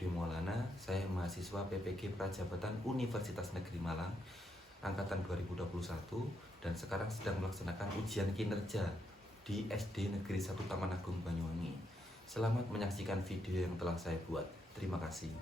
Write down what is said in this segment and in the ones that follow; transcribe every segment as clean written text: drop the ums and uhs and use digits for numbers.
Abdi Maulana, saya mahasiswa PPG Prajabatan Universitas Negeri Malang angkatan 2021 dan sekarang sedang melaksanakan ujian kinerja di SD Negeri 1 Taman Agung Banyuwangi. Selamat menyaksikan video yang telah saya buat. Terima kasih.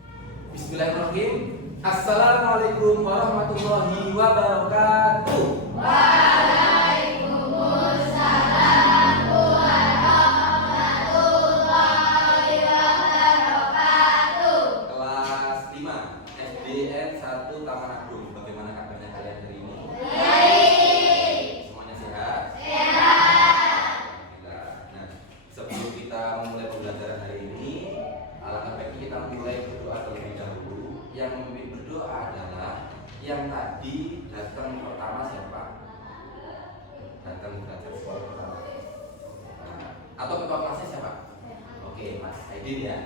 Bismillahirrahmanirrahim. Assalamualaikum warahmatullahi wabarakatuh. Waalaikumsalam warahmatullahi wabarakatuh. Kelas 5 SDN 1 Taman Agung. Bagaimana kabarnya kalian hari ini? Baik. Semuanya sehat? Sehat. Nah, sebelum kita memulai pembelajaran hari ini, alangkah baiknya kita mulai berdoa terlebih dahulu. Yang memimpin berdoa adalah yang tadi datang pertama siapa? Datang belajar sekolah pertama. Atau ketua kelasnya siapa? Oke, Mas Aidin ya.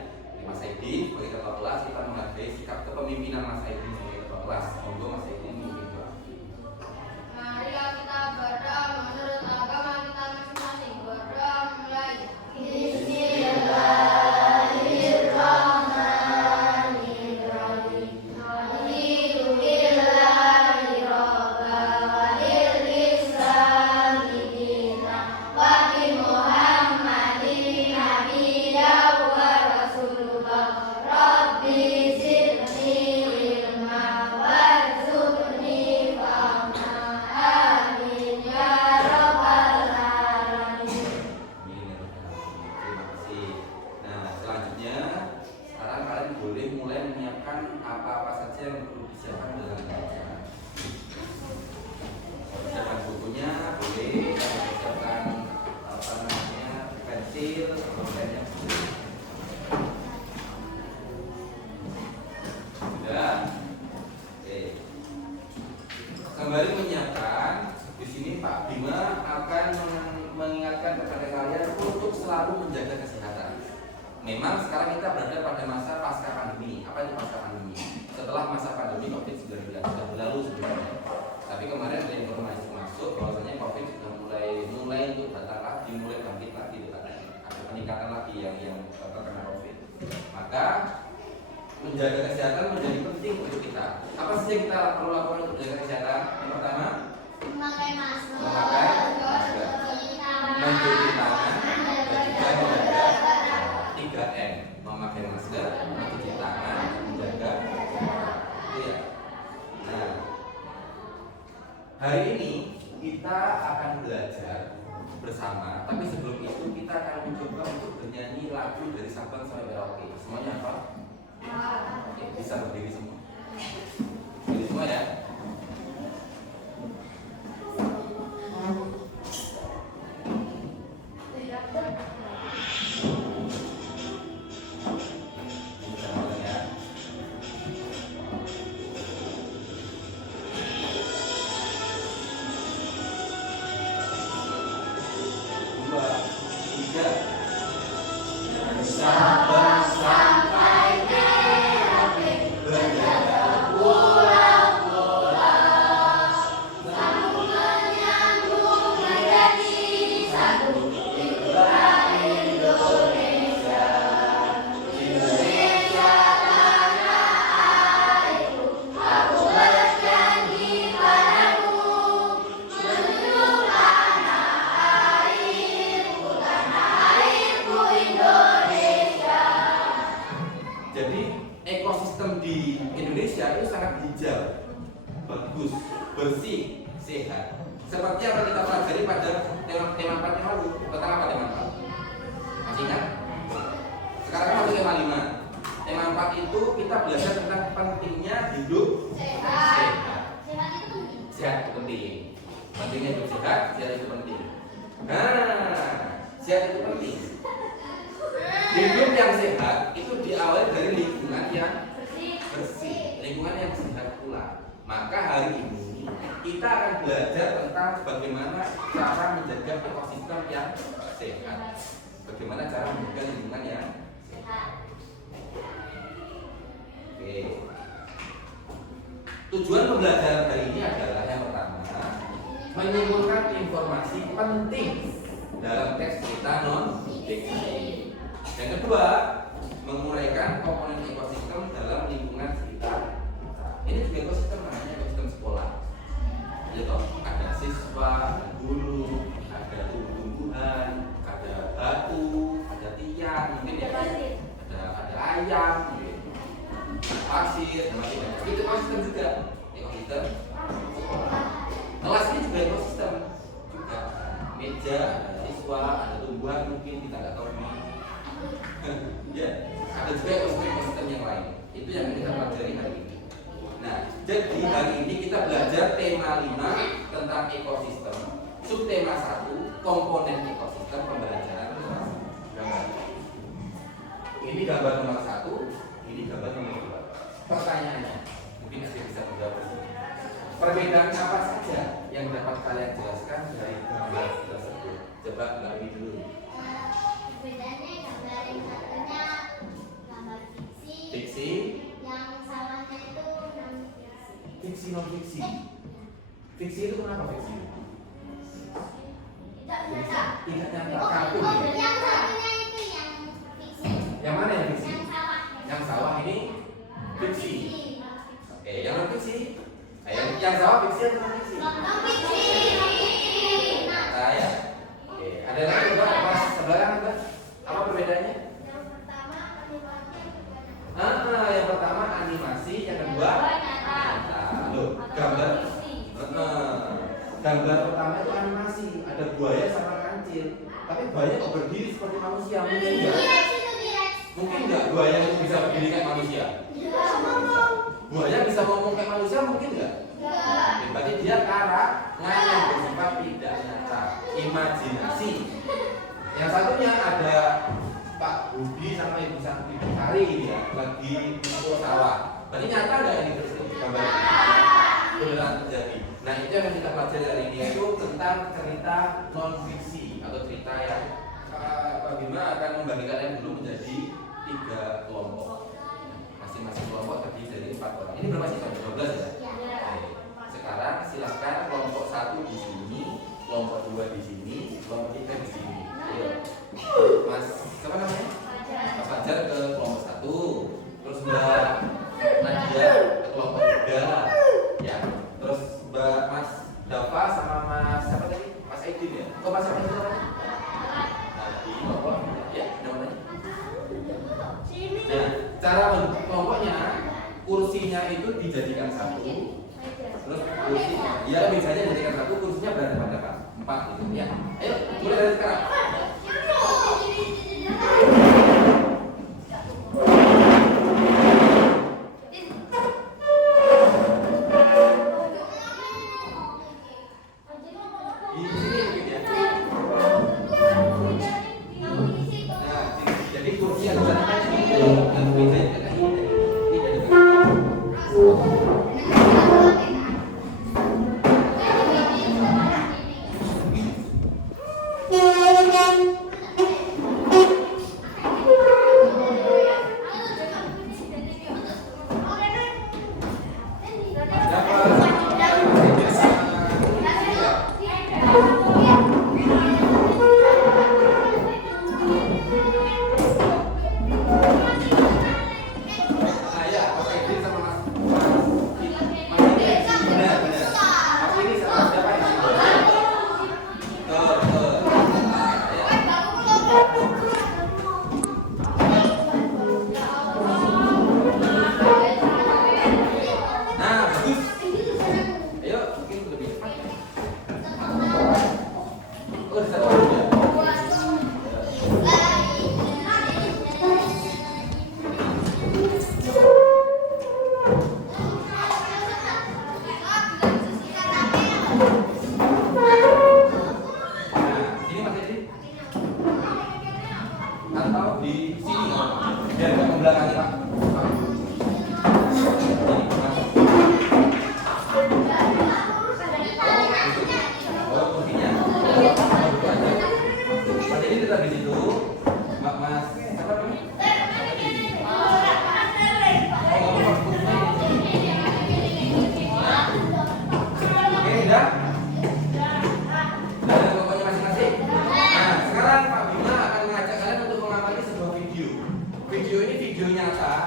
Mas Aidin sebagai ketua kelas, kita menghargai sikap kepemimpinan Mas Aidin sebagai ketua kelas. Monggo Mas Aidin memimpin doa. Marilah kita berdoa menurut agama kita masing-masing. Berdoa mulai. Bismillahirrahmanirrahim. Alhamdulillahi rabbil alamin. Wa bi Muhammadin nabiyyan wa rasulullah. Rabbi zidni ilma warzuqni fahma. Amin ya rabbal alamin. Terima kasih. Nah, selanjutnya sekarang kalian boleh mulai menyiapkan apa-apa saja yang perlu disiapkan dalam pelajaran. Siapkan bukunya, boleh siapkan apa namanya pensil, pulpennya. Sudah. Oke. Kembali menyiapkan. Di sini Pak Bima akan mengingatkan kepada kalian untuk selalu menjaga kesehatan. Memang sekarang kita berada pada masa pasca pandemi. Apa itu pasca pandemi? Setelah masa pandemi COVID-19 sudah berlalu sebenarnya. Tapi kemarin ada informasi masuk bahwasanya COVID sudah mulai untuk datang lagi, mulai bangkit lagi, ada peningkatan lagi yang terkena COVID. Maka menjaga kesehatan menjadi penting untuk kita. Apa sih yang kita perlu lakukan untuk menjaga kesehatan? Yang pertama, Memakai masker. mencuci tangan, dan juga menjaga 3M, memakai masker, mencuci tangan, menjaga itu ya. Nah, hari ini kita akan belajar bersama, tapi sebelum itu kita akan mencoba untuk bernyanyi lagu dari Sabang sampai Merauke. Semuanya apa? Oke, bisa berdiri semua. Berdiri semua ya. Bisa mulai ya. Dua, tiga. Dari Sabang sampai Merauke, berjaga pulau-pulau, Sambung menyambung menjadi satu. Itulah Indonesia. Indonesia tanah airku. Aku berjanji padamu menuju tanah airku Indonesia. Jadi ekosistem di Indonesia itu sangat hijau, bagus, bersih, sehat. Seperti yang kita pelajari pada tema 4 yang lalu. Tentang apa tema 4? Masih ingat? Sekarang kan masuk tema 5. Tema 4 itu kita belajar tentang pentingnya hidup sehat. Sehat itu penting. Sehat itu penting. Pentingnya hidup sehat, sehat itu penting. Nah, sehat itu penting. Hidup yang sehat itu diawali dari lingkungan yang bersih, lingkungan yang sehat pula. Maka hari ini kita akan belajar tentang bagaimana cara menjaga ekosistem yang sehat. Bagaimana cara menjaga lingkungan yang sehat. Oke. Tujuan pembelajaran hari ini adalah yang pertama, menyimpulkan informasi penting dalam teks cerita non diksi. Yang kedua, menguraikan komponen ekosistem dalam lingkungan sekitar kita. Ini juga ekosistem, namanya ekosistem sekolah. Ya toh, ada siswa, ada guru, ada tumbuh-tumbuhan, ada batu, ada tiang, mungkin ya, ada ayam, mungkin pasir, dan macam-macam. Itu ekosistem juga, ekosistem sekolah. Kelas ini juga ekosistem juga. Meja, ada siswa, ada tumbuhan, mungkin kita nggak tahu ini. Ya, ada juga ekosistem yang lain. Itu yang kita pelajari hari ini. Nah, jadi hari ini kita belajar tema 5 tentang ekosistem. Subtema 1, komponen ekosistem, pembelajaran kelas gambar. Ini gambar nomor 1, ini gambar nomor 2. Pertanyaannya, mungkin saya bisa menjawab di sini. Perbedaan apa saja yang dapat kalian jelaskan dari gambar tersebut? Coba Mbak Wi dulu. Bedanya gambar yang satunya gambar fiksi, Fiksi, yang salahnya itu non fiksi. fiksi non fiksi. Fiksi itu kenapa fiksi? Tidak nyata. Tidak nyata, Oh, kartun. oh, Ya. yang satunya itu yang fiksi. Yang mana yang fiksi? Yang sawah. Yang sawah ini fiksi. Non Oke, yang non fiksi. Yang sawah fiksi atau non fiksi? fiksi. Nah, Nah, ya. Oke, ada lagi coba pas sebelah kanan, Mbak? Apa perbedaannya? yang pertama animasi, Yang pertama animasi, yang kedua nyata. Loh, gambar. Gambar pertama itu animasi, ada buaya sama kancil. Tapi buaya kok berdiri seperti manusia? Mungkin enggak? T-Rex itu T-Rex. Mungkin enggak buaya itu bisa berdiri kayak manusia? Buaya bisa ngomong kayak manusia mungkin enggak? Enggak. Berarti dia karangan yang bersifat tidak nyata, imajinasi. Yang satunya ada Pak Budi sama Ibu Sari ini ya, lagi mengukur sawah. Berarti nyata nggak ini tersebut gambar? Beneran terjadi. Nah itu yang kita pelajari hari ini itu tentang cerita non fiksi atau cerita yang Pak Bima akan membagi kalian dulu menjadi 3 kelompok. Masing-masing kelompok terdiri dari 4 orang. Ini berapa sih? 12 ya? Oke. Sekarang silahkan kelompok 1 di sini, kelompok 2 di sini, kelompok 3 di sini. Ayo. Mas, siapa namanya? Mas Fajar ke kelompok 1, terus Mbak Nadia ke kelompok 3, ya. Terus Mbak Mas Dava sama Mas siapa tadi? Mas Aidin ya? Oh Mas siapa itu namanya? Tadi kelompok, ya namanya. Nah, cara bentuk kelompoknya, kursinya itu dijadikan 1. Terus kursinya, ya misalnya jadikan 1, kursinya berada pada 4 gitu ya. Ayo, mulai dari sekarang. Di sini mungkin ya. Nah, jadi kursi yang tadinya itu yang bedanya kayak ini jadi Thank you.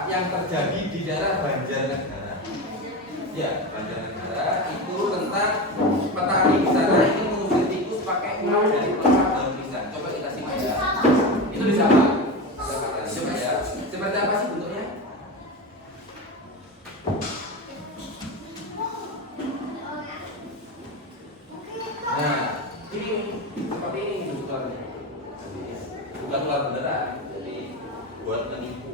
yang terjadi di daerah Banjarnegara. Ya, Banjarnegara itu tentang petani di sana ini mengusir tikus pakai uang dari pelepah daun pisang. Coba kita simak ya. Itu bisa apa? Coba ya. Seperti apa sih bentuknya? Nah, ini seperti ini bentukannya. Bukan ular beneran, jadi buat menipu.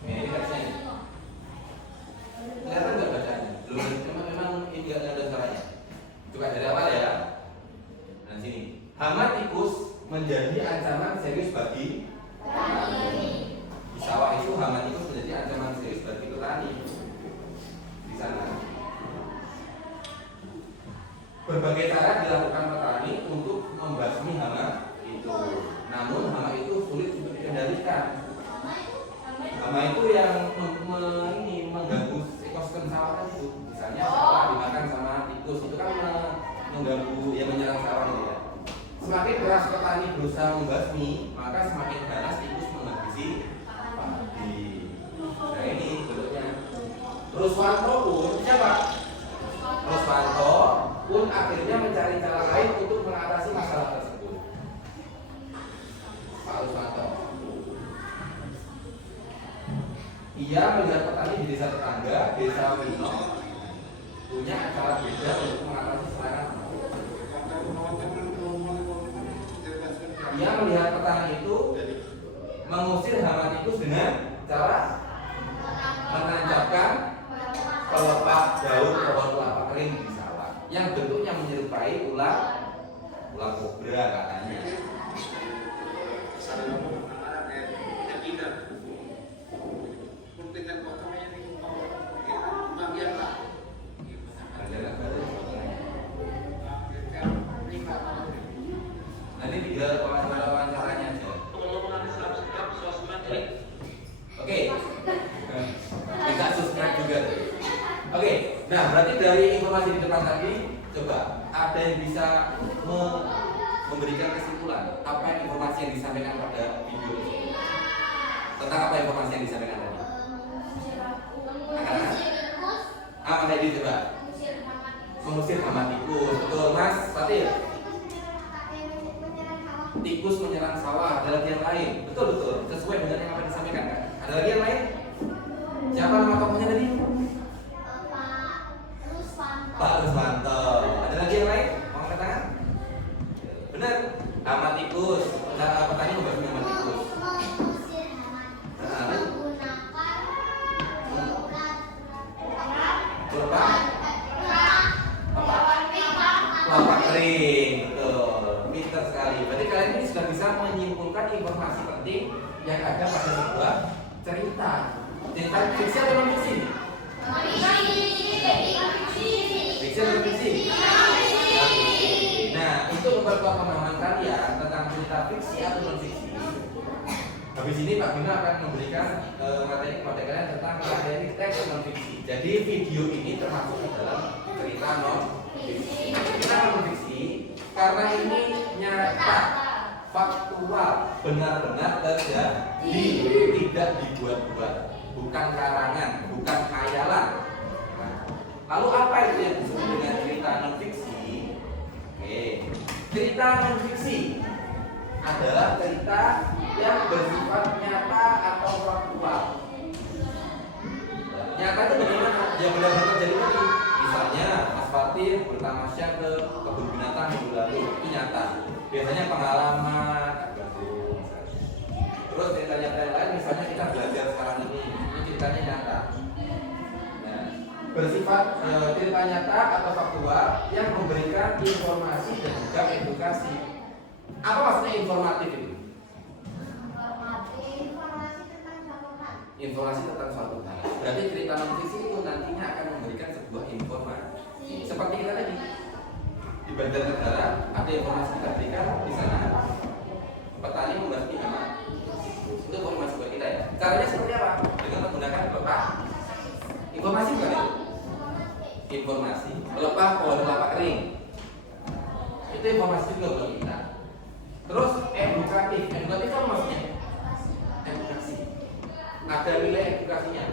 Ini teksnya. Kelihatan nggak bacanya? Belum, memang ini nggak ada suaranya. Coba dari awal ya. Nah sini, hama tikus menjadi ancaman serius bagi petani. Di sawah itu hama tikus menjadi ancaman serius bagi petani. Di sana. Berbagai cara dilakukan petani untuk membasmi hama itu. Namun hama itu sulit untuk dikendalikan. Hama itu yang mengganggu ekosistem sawah itu. Misalnya sawah dimakan sama tikus itu kan mengganggu yang menyerang sawah itu ya. Semakin keras petani berusaha membasmi, maka semakin ganas tikus menghabisi padi. Nah ini bentuknya. Ruswanto pun siapa? Ruswanto pun akhirnya mencari cara lain untuk mengatasi masalah tersebut. Pak Ruswanto. Ia melihat petani di desa tetangga, desa Wino, punya cara beda untuk mengatasi serangan. Ia melihat petani itu mengusir hama tikus dengan cara menancapkan pelepah daun pohon kelapa kering di sawah yang bentuknya menyerupai ular kobra katanya. Nah ini tiga wawancaranya aja. Oke, bisa subscribe juga. Oke, nah berarti dari informasi di depan tadi, coba ada yang bisa memberikan kesimpulan apa yang informasi yang disampaikan pada video ini? Tentang apa informasi yang disampaikan tadi? Mas Edi coba. Mengusir hama tikus, betul Mas Fatir. Tikus menyerang sawah, ada lagi yang lain. Betul, sesuai dengan yang apa yang disampaikan kan? Ada lagi yang lain? Siapa nama tokohnya tadi? Pak Ruswanto. Ada lagi yang lain? Mau angkat tangan? Benar. Hama tikus. Petani membasmi hama tikus. Kelapa kering, betul. Pintar sekali. Berarti kalian ini sudah bisa menyimpulkan informasi penting yang ada pada sebuah cerita. Cerita fiksi atau non fiksi? Fiksi atau fiksi? Nah, itu memperkuat pemahaman kalian tentang cerita fiksi atau non fiksi. Habis ini Pak Bima akan memberikan materi kepada kalian tentang materi teks non fiksi. Jadi video ini termasuk di dalam cerita non fiksi. Kenapa non fiksi? Karena ini nyata, faktual, benar-benar terjadi, tidak dibuat-buat, bukan karangan, bukan khayalan. Nah, lalu apa itu yang disebut dengan cerita non fiksi? Oke, cerita non fiksi adalah cerita yang bersifat nyata atau faktual. Nyata itu bagaimana? Yang benar-benar terjadi tadi. Misalnya Mas Fatir bertamasya ke kebun binatang minggu lalu, itu nyata. Biasanya pengalaman, terus cerita nyata yang lain, misalnya kita belajar sekarang ini ceritanya nyata. Nah, bersifat cerita nyata atau faktual yang memberikan informasi dan juga edukasi. Apa maksudnya informatif itu? Informasi tentang suatu hal. Berarti cerita non fiksi itu nantinya akan memberikan sebuah informasi. Seperti kita tadi di Banjarnegara ada informasi kita berikan di sana petani membasmi hama. Itu informasi buat kita ya. Caranya seperti apa? Dengan menggunakan pelepah. Informasi bukan itu? Informasi. Pelepah pohon kelapa kering. Itu informasi juga buat kita. Terus edukatif.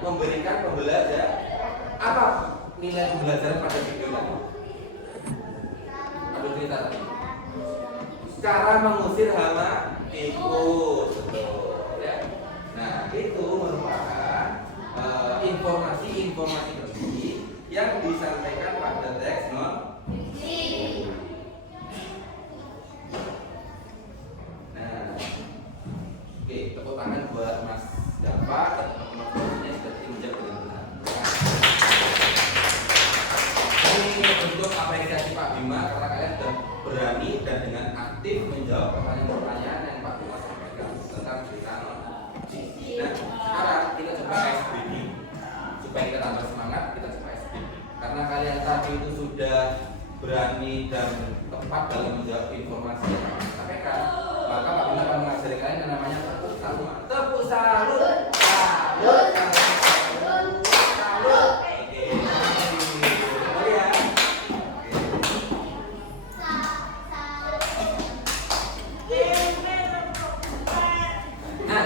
memberikan pembelajaran. Apa nilai pembelajaran pada video tadi? Aduh cerita tadi. Cara mengusir hama tikus, betul ya. Nah itu merupakan informasi-informasi penting yang disampaikan pada teks non. Nah, oke, tepuk tangan buat Mas Dava dan teman-teman semuanya sudah ditunjuk dengan benar. Ini bentuk apresiasi Pak Bima karena kalian sudah berani dan dengan aktif menjawab pertanyaan-pertanyaan yang Pak Bima sampaikan tentang cerita non. Nah, sekarang kita coba SBD supaya kita tambah semangat. Kita coba SBD karena kalian tadi itu sudah berani dan tepat dalam menjawab informasi yang kami sampaikan, maka Pak Bima akan mengajari kalian yang namanya tepuk salut. Tepuk salut. Salut. Salut. Oke. Boleh ya? Nah,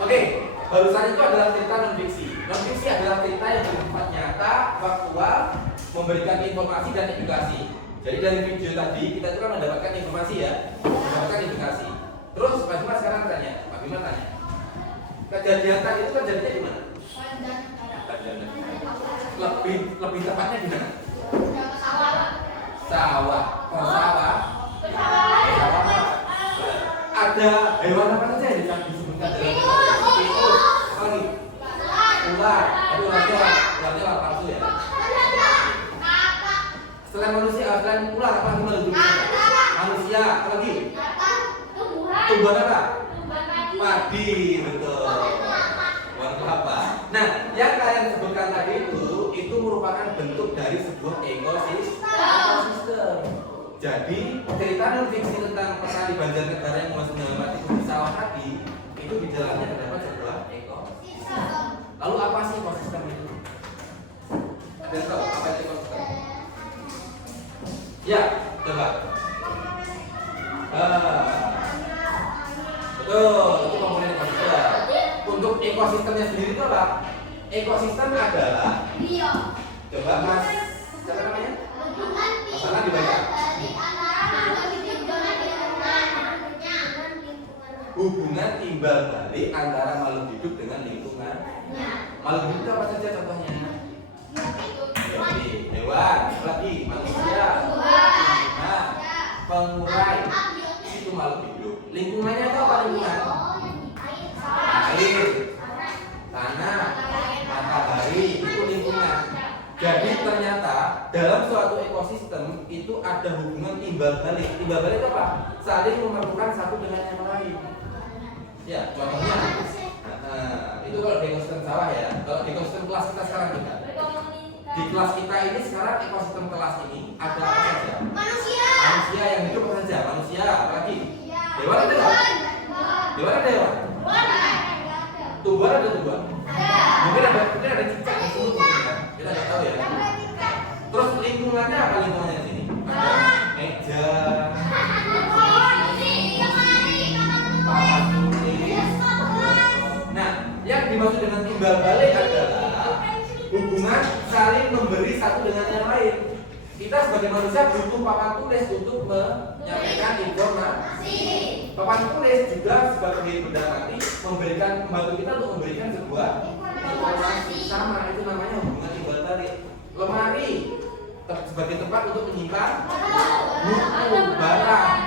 oke. Barusan itu adalah cerita non-fiksi. Non-fiksi adalah cerita yang bersifat nyata, faktual, memberikan informasi dan edukasi. Jadi dari video tadi kita itu kan mendapatkan informasi ya, mendapatkan edukasi. Terus Pak Bima sekarang tanya, Pak Bima tanya, kejadian tadi itu terjadinya di mana? Lebih tepatnya di mana? Sawah. Oh, sawah. Sawah. Ada hewan apa saja yang disebutkan dalam tikus, apa lagi? Ular. Aduh, ularnya palsu ya. Selain manusia, selain ular apa lagi manusia, apa lagi? Tumbuhan apa? Padi, betul. Tumbuhan kelapa. Nah, yang kalian sebutkan tadi itu merupakan bentuk dari sebuah ekosistem. Jadi cerita non fiksi tentang petani Banjarnegara yang mengamati di sawah tadi itu di dalamnya terdapat sebuah ekosistem. Lalu apa sih ekosistem itu? Ada yang tahu apa itu ekosistem? Ya, coba. Betul, itu komponen ekosistem. Untuk ekosistemnya sendiri itu apa? Ekosistem adalah coba Mas, siapa namanya? Masalah dibaca. Hubungan timbal balik antara makhluk hidup dengan lingkungan. Makhluk hidup apa saja contohnya? Hewan, lagi manusia, pengurai, itu makhluk hidup. Lingkungannya itu apa lingkungan? Air, tanah, matahari, itu lingkungan. Jadi ternyata dalam suatu ekosistem itu ada hubungan timbal balik. Timbal balik itu apa? Saling memerlukan satu dengan yang lain. Ya, contohnya, itu kalau di ekosistem sawah ya. Kalau di ekosistem kelas kita sekarang juga. Di kelas kita ini sekarang ekosistem kelas ini ada apa saja? Manusia yang hidup apa saja? Manusia, apalagi? Dewan ada nggak? Dewan ada dewan? Tumbuhan ada tumbuhan? Mungkin ada cicak di sini ya. Kita nggak tahu ya. Terus lingkungannya apa lingkungannya di sini? Ada meja, papan tulis. Nah, yang dimaksud dengan timbal balik adalah hubungan saling memberi satu dengan yang lain. Kita sebagai manusia butuh papan tulis untuk menyampaikan informasi. Papan tulis juga sebagai benda mati membantu kita untuk memberikan sebuah informasi. Sama, itu namanya hubungan timbal balik. Lemari sebagai tempat untuk menyimpan buku, barang.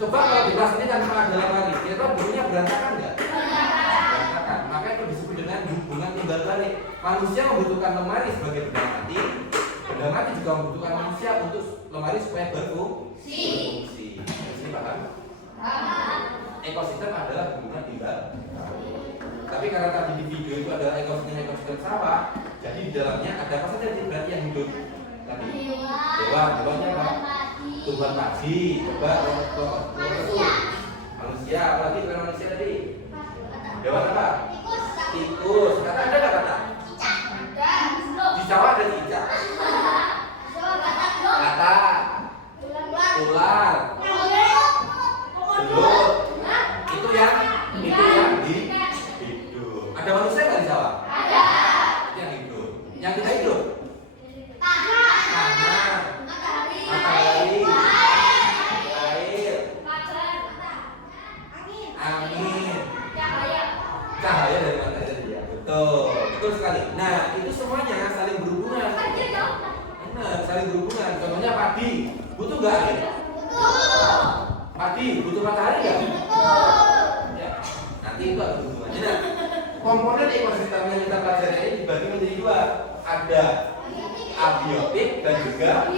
Coba kalau di kelas ini tanpa ada lemari, kira-kira bukunya berantakan nggak? Berantakan. Maka itu disebut dengan hubungan timbal balik. Manusia membutuhkan lemari sebagai benda mati. Benda mati juga membutuhkan manusia untuk lemari supaya berfungsi. Ini paham? Ekosistem adalah hubungan timbal. Tapi karena tadi di video itu adalah ekosistem sawah, jadi di dalamnya ada apa saja berarti yang hidup? Tadi hewannya apa? Tumbuhan padi, coba manusia, apalagi bukan manusia tadi? Hewan apa? Tikus. Kata ada nggak kata? Di sawah ada cicak. Kata ular. Belut. Itu yang hidup. Ada manusia nggak di sawah? Ada. Cahaya dari matahari ya. Betul sekali. Nah, itu semuanya saling berhubungan. Nah, saling berhubungan. Contohnya padi, butuh nggak air? Padi butuh matahari nggak? Ya. Nanti itu ada hubungannya. Nah, komponen ekosistem yang kita pelajari ini dibagi menjadi dua. Ada abiotik dan juga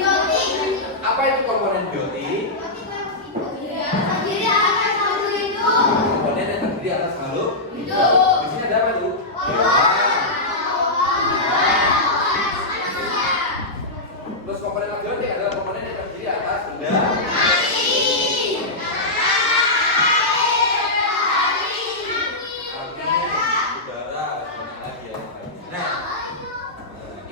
apa itu komponen biotik? Komponen yang terdiri atas makhluk hidup. Di sini ada apa tuh? Terus komponen abiotik adalah komponen yang terdiri atas benda.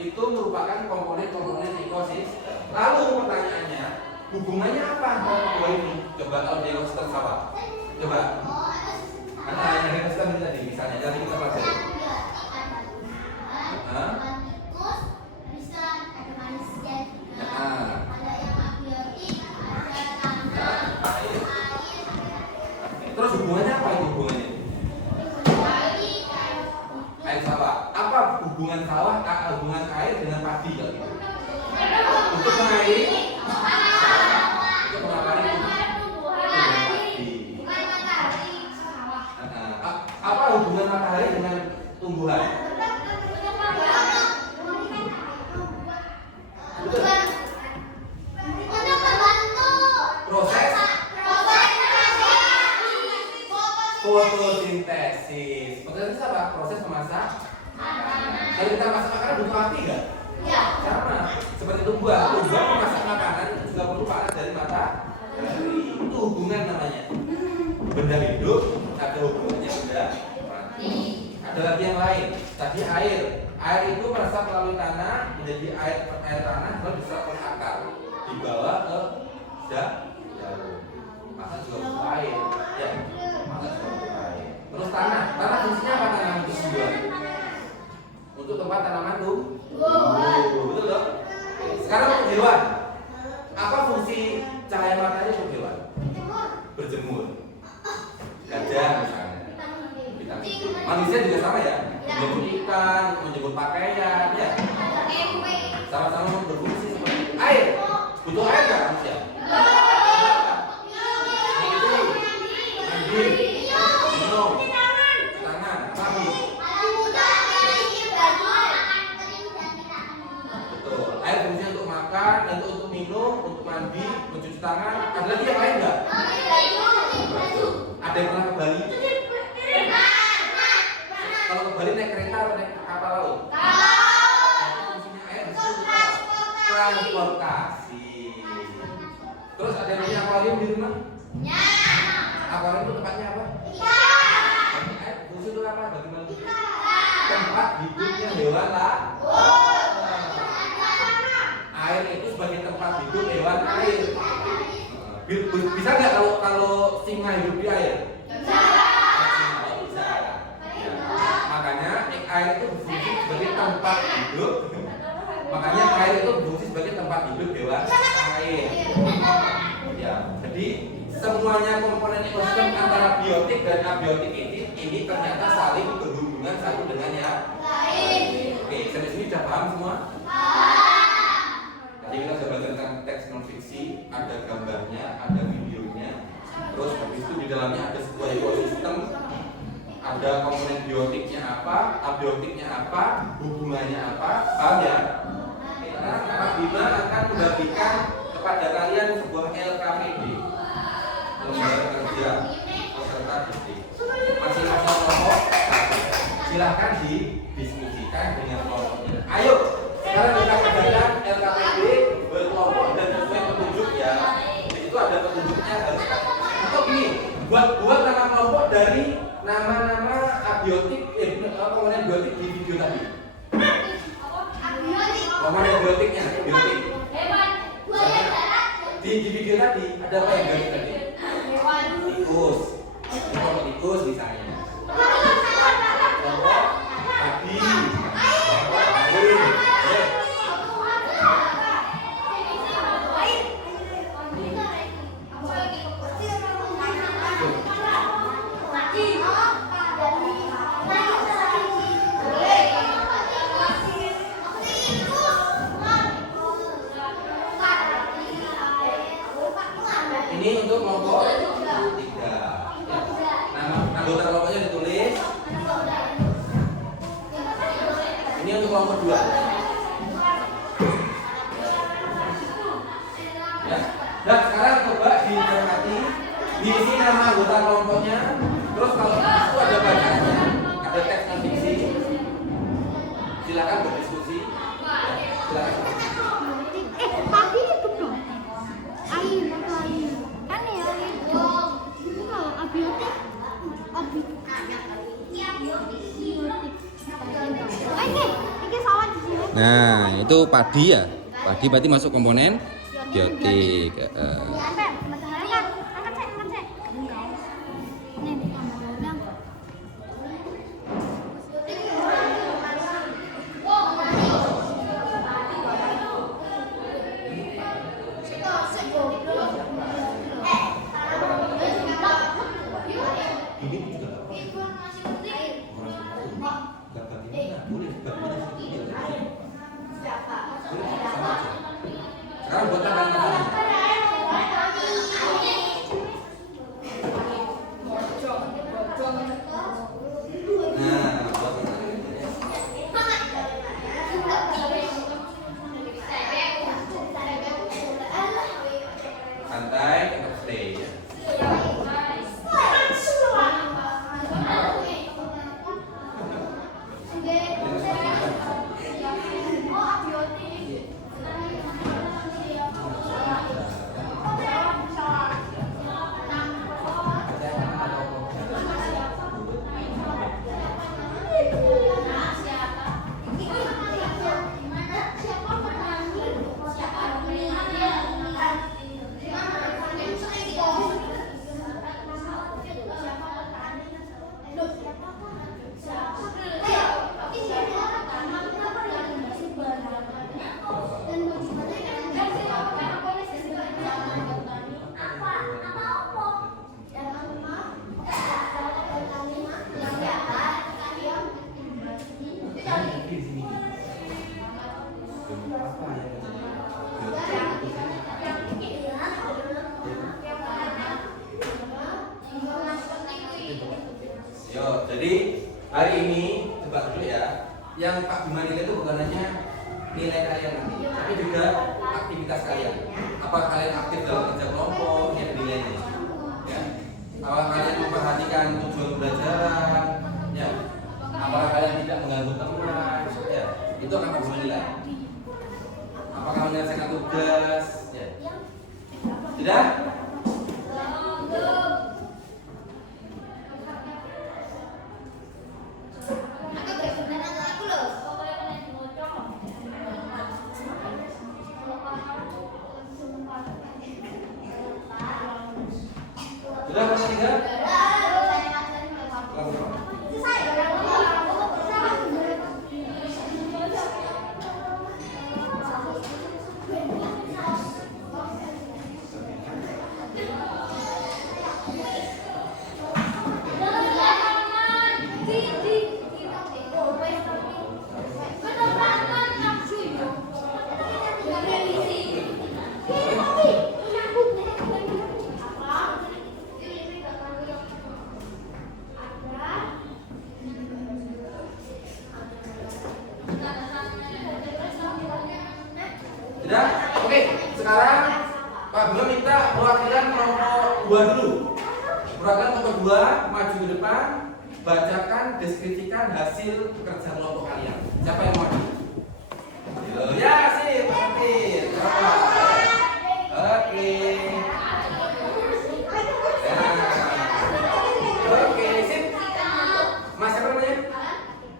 Itu merupakan komponen-komponen ekosistem. Lalu pertanyaannya, hubungannya apa antara dua ini? Coba kalau di ekosistem sawah. Coba. Ada yang ekosistem ini tadi, misalnya jadi kita pelajari. Terus hubungannya apa itu hubungannya? Air sawah. Apa hubungan sawah, hubungan air dengan padi kalau gitu? Untuk mengairi, untuk mengairi padi. Apa hubungan matahari dengan tumbuhan? Proses fotosintesis. Fotosintesis apa? Proses memasak makanan. Kalau kita masak makanan butuh api nggak? Sama. Seperti tumbuhan. Tumbuhan memasak makanan juga perlu panas dari matahari. Itu hubungan namanya. Benda hidup ada hubungannya benda mati. Ada lagi yang lain. Tadi air. Air itu meresap melalui tanah menjadi air tanah lalu diserap oleh akar dibawa ke daun. Maka juga butuh air. Ya. Maka juga butuh air. Terus tanah. Tanah fungsinya apa tanah itu semua? Untuk tempat tanaman tumbuh. Betul dong? Sekarang untuk hewan. Apa fungsi cahaya matahari untuk hewan? Berjemur. Gajah misalnya. Manusia juga sama ya. Menjemur ikan, menjemur pakaian, ya. Sama-sama berfungsi seperti itu. Air. Butuh air nggak manusia? Mandi. Minum. Tangan. Mandi. Betul. Air fungsinya untuk makan, untuk minum, untuk mandi, mencuci tangan. Ada lagi yang lain nggak? Ada yang pernah ke Bali? Kalau ke Bali naik kereta atau naik kapal laut? Fungsinya air di situ transportasi. Terus ada yang punya akuarium di rumah? Akuarium itu tempatnya apa? Fungsi itu apa? Bagaimana? Tempat hidupnya hewan lah. Air itu sebagai tempat hidup hewan air. Bisa nggak kalau singa hidup di air? Bisa. Makanya air itu berfungsi sebagai tempat hidup. Makanya air itu berfungsi sebagai tempat hidup hewan air. Ya, jadi semuanya komponen ekosistem antara biotik dan abiotik ini ternyata saling berhubungan satu dengan yang lain. Oke, sampai sini sudah paham semua? Tadi kita sudah belajar tentang teks non fiksi, ada gambarnya, ada videonya. Terus habis itu di dalamnya ada sebuah ekosistem, ada komponen biotiknya apa, abiotiknya apa, hubungannya apa, paham ya? Nah, Pak Bima akan membagikan kepada kalian sebuah LKPD, lembaga kerja peserta didik. Masing-masing kelompok satu. Silahkan didiskusikan dengan kelompoknya. Ayo, sekarang kita kerjakan LKPD berkelompok dan sesuai petunjuk ya. Di situ ada petunjuknya harus. Atau gini, buat nama kelompok dari nama-nama abiotik, komponen biotik di video tadi. Komponen biotiknya, biotik. Di video tadi ada apa yang garis tadi? Tikus. Kelompok tikus misalnya. Kelompok tadi. Kelompok air. kelompok 2. Ya. Nah, sekarang coba dicermati, diisi nama anggota kelompoknya. Terus kalau itu ada bacanya, ada teks non fiksi. Silakan berdiskusi. Silakan. Tadi itu dong. Air atau air. Kan ya air. Itu kalau abiotik. Ini salah di sini. Nah, itu padi ya. Padi berarti masuk komponen biotik. Angkat, angkat cek. Ini di kamar udang. Sekarang buat tangan. Santai, tetap stay ya. Yo, jadi hari ini coba dulu ya. Yang Pak Bima nilai itu bukan hanya nilai kalian nanti, tapi juga aktivitas kalian. Apa kalian aktif dalam kerja kelompok yang dinilainya? Ya. Apa kalian memperhatikan tujuan pembelajaran? Ya. Apakah kalian tidak mengganggu teman? Ya. Itu akan Pak Bima nilai. Apakah menyelesaikan tugas? Ya. Tidak? Sudah kelas 3? Sudah? Oke, sekarang Pak Bima minta perwakilan kelompok 2 dulu. Perwakilan kelompok 2 maju ke depan, bacakan, deskripsikan hasil kerja kelompok kalian. Siapa yang maju? Ya, sip, hampir. Siapa? Oke. Oke, sip. Mas siapa namanya?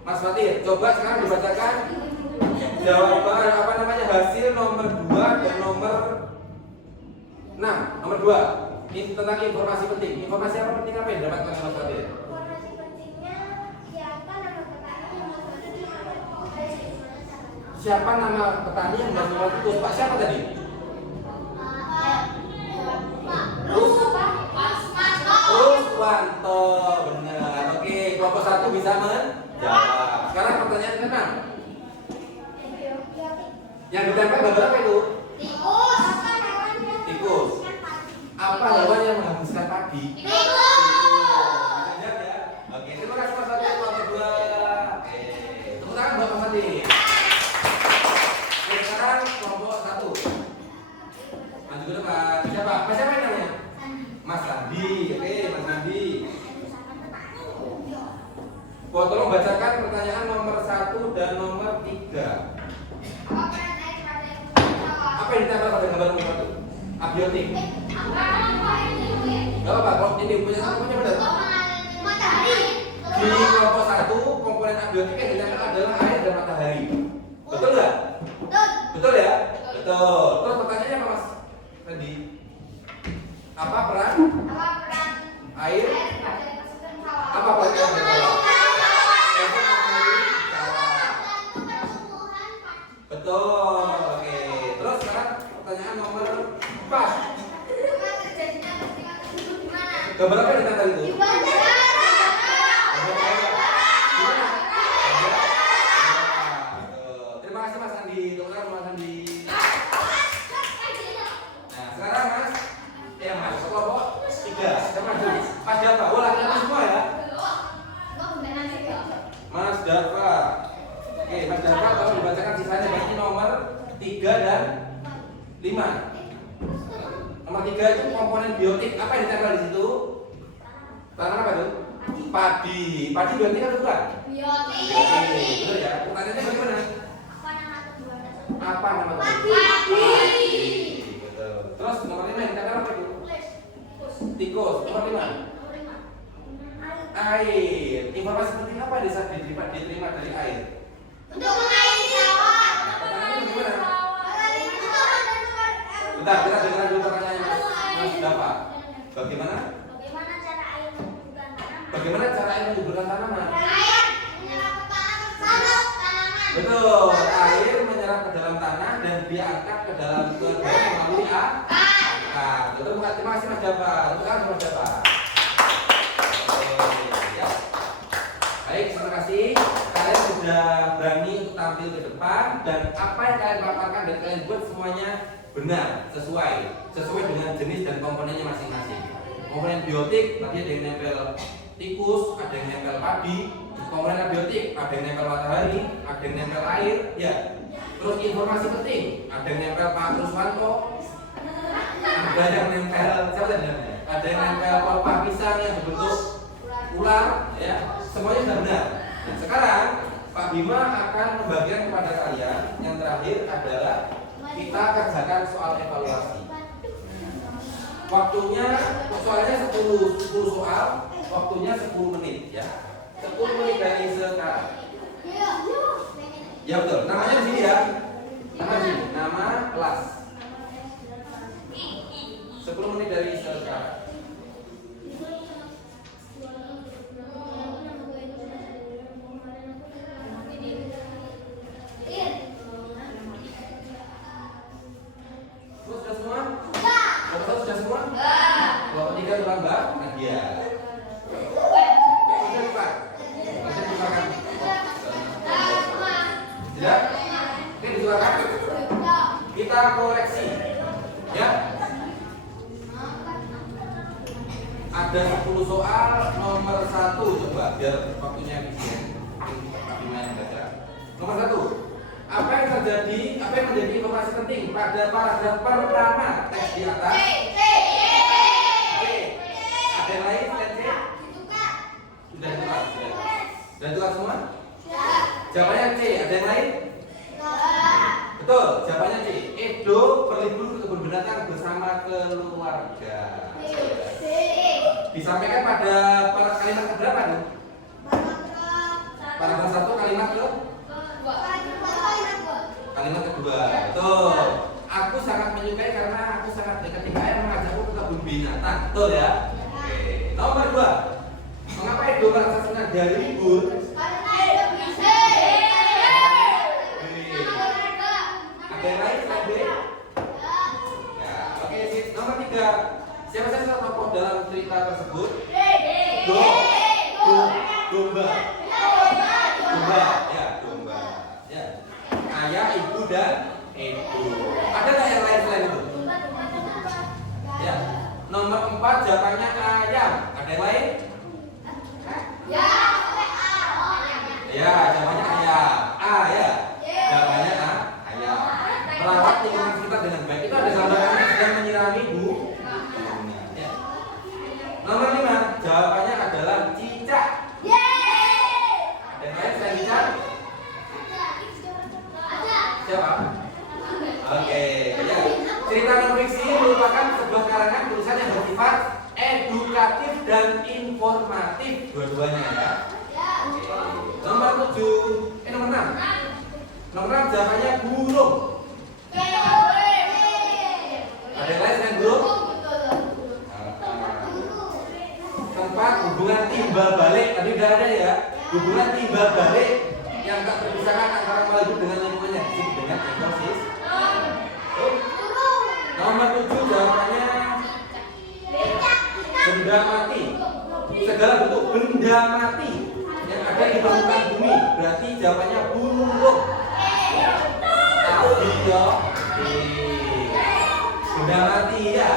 Mas Fatir. Coba sekarang dibacakan jawaban apa namanya hasil nomor 2 dan nomor 6. Nomor 2 ini tentang informasi penting. Informasi apa penting apa yang didapatkan Mas Fatir? Informasi pentingnya siapa nama petani yang membuat Siapa nama petani yang membuat itu? Pak siapa tadi? Ruswanto. Benar. Oke, kelompok 1 bisa menjawab. Sekarang pertanyaan ke-6. Yang ditempel gambar apa itu? Tikus. Apa hewan yang menghabiskan padi? Tikus. Oke, terima kasih Mas Fatir kelompok 2. Oke, tepuk tangan buat Mas Fatir. Tolong bacakan pertanyaan nomor 1 dan nomor 3. Apa yang ditempel pada gambar nomor 1? Abiotik. Gak apa-apa, kalau ini punya benar. Di kelompok 1, komponen abiotik yang ditempel adalah air dan matahari. Betul nggak? Betul ya? Betul. Terus pertanyaannya apa, Mas? Tadi apa peran air? Apa peran air? Betul. Oke. Terus sekarang pertanyaan nomor 4. Gambar apa yang ditempel itu? Terima kasih Mas Andi. Tepuk tangan Mas Andi. Nah, sekarang Mas, Mas, kelompok 3. Kita maju. Mas Dava, ulangi semua ya. Mas Dava. Oke, Mas Dava tolong dibacakan sisanya. Berarti nomor 3 dan 5. Nomor 3 itu komponen biotik. Apa yang ditempel di situ? Tanaman apa tuh? Padi. Padi biotik atau bukan? Biotik. Betul ya. Pertanyaannya bagaimana? Apa nama itu? Padi. Betul. Terus nomor 5 yang ditempel apa itu? Tikus. Nomor 5. Air. Informasi penting apa diterima dari air? Untuk mengairi sawah. Pertanyaannya bagaimana? Bentar, kita dengar dulu pertanyaannya Mas Dava. Bagaimana? Bagaimana cara air menyuburkan tanaman? Air menyerap ke tanah tanaman. Betul, air menyerap ke dalam tanah dan diangkat ke dalam daun melalui akar. Betul, terima kasih Mas Dava. Terima kasih Mas Dava. Ya. Baik, terima kasih. Kalian sudah berani untuk tampil ke depan dan apa yang kalian paparkan dan kalian buat semuanya benar, sesuai dengan jenis dan komponennya masing-masing. Komponen biotik tadi ada yang nempel tikus, ada yang nempel padi. Komponen abiotik ada yang nempel matahari, ada yang nempel air, ya. Terus informasi penting, ada yang nempel Pak Ruswanto, ada yang nempel siapa tadi namanya? Ada yang nempel pelepah pisang yang berbentuk ular, ya. Semuanya sudah benar. Nah, sekarang Pak Bima akan membagikan kepada kalian yang terakhir adalah kita kerjakan soal evaluasi. Waktunya soalnya 10 soal, waktunya 10 menit ya. 10 menit dari sekarang. Ya betul. Namanya di sini ya. Nama di sini, nama kelas. 10 menit dari sekarang. Sudah semua? Sudah semua? Kelompok 3 Mbak Nadia. Tidak? Oke, disuarakan. Kita koreksi. Ya. Ada 10 soal nomor 1 coba biar waktunya efisien. Gimana baca? Nomor 1. Apa yang menjadi informasi penting pada paragraf pertama teks di atas? C. Ada yang lain selain C? Sudah tukar. Sudah tukar semua? Jawabannya C. Ada yang lain? Betul, jawabannya C. Edo berlibur ke kebun binatang bersama keluarga. Disampaikan pada kalimat keberapa tuh? Paragraf 1 kalimat ke? Kalimat kedua. Betul. Aku sangat menyukai karena aku sangat ketika ayah mengajakku ke kebun binatang. Betul ya? Oke. Nomor 2. Mengapa Edo merasa senang dari libur? Ada yang lain selain B? Ya, oke, sip. Nomor 3. Siapa saja tokoh dalam cerita tersebut? Domba. Ya, domba. Ya. Ayah, ibu, dan Edo. Ada nggak yang lain selain itu? Ya. Nomor 4 jawabannya ayam. Ada yang lain? Ya, jawabannya ayam. Ya. Jawabannya ayam. Merawat lingkungan sekitar dengan baik. Itu ada gambaran yang sedang menyirami bu. Nomor 5 jawabannya adalah cicak. Dua-duanya ya. Oke. Nomor 7, nomor 6. Nomor 6 jawabannya burung. Ada yang lain selain burung? Tempat hubungan timbal balik tadi udah ada ya. Hubungan timbal balik yang tak terpisahkan antara makhluk hidup dengan lingkungannya disebut dengan ekosistem. Nomor 7 jawabannya benda mati. Segala bentuk benda mati yang ada di permukaan bumi berarti jawabannya burung. Tapi yo, benda mati ya.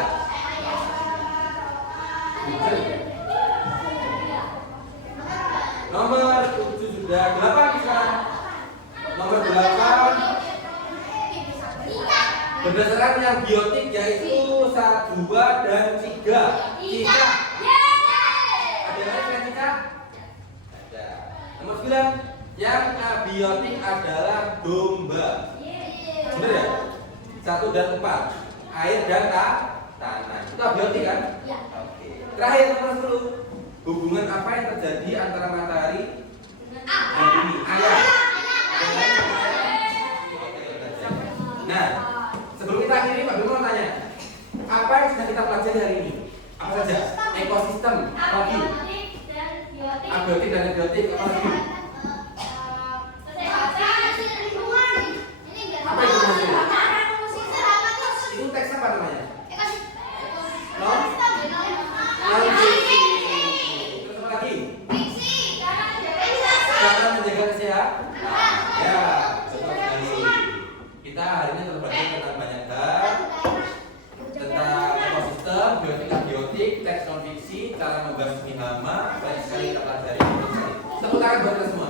Nomor 7 sudah 8 sekarang. Nomor 8 berdasarkan yang biotik yaitu 1, 2, dan 3. Cicak. Ada yang lain selain cicak? Ada. Nomor 9 yang abiotik adalah domba. Benar ya? 1 dan 4. Air dan tanah. Itu abiotik kan? Oke. Terakhir nomor 10. Hubungan apa yang terjadi antara matahari dan bumi? Ayah. Nah, sebelum kita akhiri Pak Bimo mau tanya, apa yang sudah kita pelajari hari ini? Apa saja? Ekosistem, lagi, abiotik dan abiotik, apa lagi? Apa itu maksudnya? Itu teks apa namanya? Terus apa lagi? Cara menjaga kesehatan. Ya, betul sekali. Kita hari ini telah belajar tentang banyak hal, tentang ekosistem, biotik, abiotik, teks non fiksi, cara membahas hama, banyak sekali kita pelajari. Tepuk tangan buat kita semua.